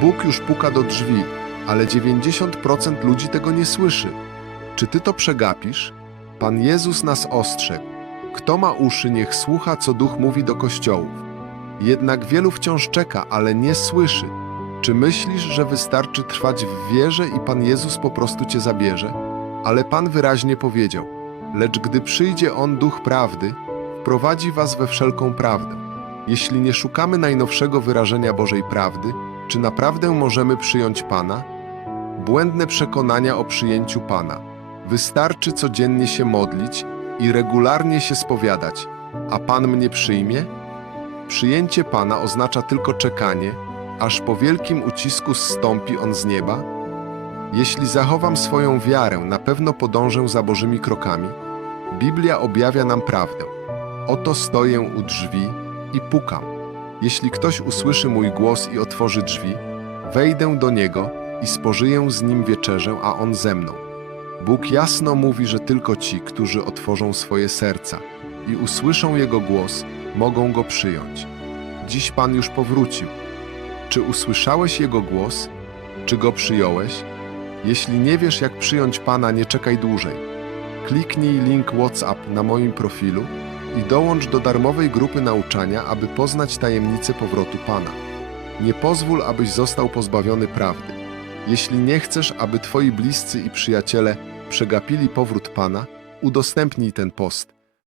Bóg już puka do drzwi, ale 90% ludzi tego nie słyszy. Czy ty to przegapisz? Pan Jezus nas ostrzegł. Kto ma uszy, niech słucha, co Duch mówi do kościołów. Jednak wielu wciąż czeka, ale nie słyszy. Czy myślisz, że wystarczy trwać w wierze i Pan Jezus po prostu cię zabierze? Ale Pan wyraźnie powiedział: Lecz gdy przyjdzie On, Duch Prawdy, wprowadzi was we wszelką prawdę. Jeśli nie szukamy najnowszego wyrażenia Bożej prawdy, czy naprawdę możemy przyjąć Pana? Błędne przekonania o przyjęciu Pana. Wystarczy codziennie się modlić i regularnie się spowiadać, a Pan mnie przyjmie? Przyjęcie Pana oznacza tylko czekanie, aż po wielkim ucisku zstąpi On z nieba? Jeśli zachowam swoją wiarę, na pewno podążę za Bożymi krokami. Biblia objawia nam prawdę. Oto stoję u drzwi i pukam. Jeśli ktoś usłyszy mój głos i otworzy drzwi, wejdę do niego i spożyję z nim wieczerzę, a on ze mną. Bóg jasno mówi, że tylko ci, którzy otworzą swoje serca i usłyszą Jego głos, mogą Go przyjąć. Dziś Pan już powrócił. Czy usłyszałeś Jego głos? Czy Go przyjąłeś? Jeśli nie wiesz, jak przyjąć Pana, nie czekaj dłużej. Kliknij link WhatsApp na moim profilu i dołącz do darmowej grupy nauczania, aby poznać tajemnicę powrotu Pana. Nie pozwól, abyś został pozbawiony prawdy. Jeśli nie chcesz, aby Twoi bliscy i przyjaciele przegapili powrót Pana, udostępnij ten post